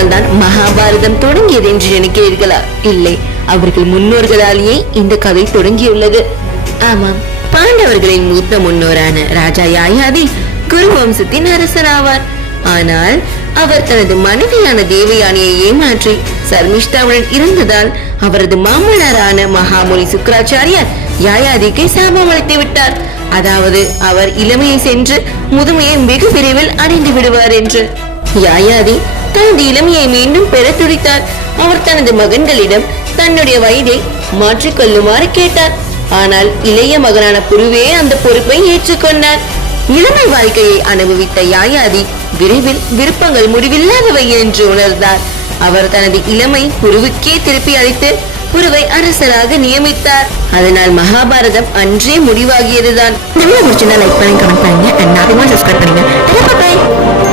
பாண்டவர்களால் தான் மகாபாரதம் தொடங்கியது என்று நினைக்கிறீர்களா? இல்லை, அவர்கள் முன்னோர்களாலேயே இந்த கதை தொடங்கியுள்ளது. ஆமாம், பாண்டவர்களின் மூத்த முன்னோரான ராஜா யயாதி குரு வம்சத்தின் அரசராவார். ஆனால் அவர் தனது மனைவியான தேவயானியை ஏமாற்றி சர்மிஷ்டாவுடன் இருந்ததால் அவரது மாமனாரான மகாமுனி சுக்கராச்சாரியார் யயாதிக்கு சாபம் அளித்து விட்டார். அதாவது அவர் இளமையை சென்று முதுமையை வெகு விரைவில் அடைந்து விடுவார் என்று. யயாதி தனது இளமையை மீண்டும் பெற துடித்தார். அவர் தனது மகன்களிடம் தன்னுடைய வயதை மாற்றிக்கொள்ளுமாறு கேட்டார். ஆனால் இளைய மகனான புருவே அந்த பொறுப்பை ஏற்றுக்கொண்டார். இளமை வாழ்க்கையை அனுபவித்த யயாதி விரைவில் விருப்பங்கள் முடிவில்லாதவை என்று உணர்ந்தார். அவர் தனது இளமை புருவுக்கே திருப்பி அளித்து புருவை அரசராக நியமித்தார். அதனால் மகாபாரதம் அன்றே முடிவாகியதுதான். லைக் பண்ணுங்க, கமெண்ட் பண்ணுங்க, சப்ஸ்கிரைப் பண்ணுங்க.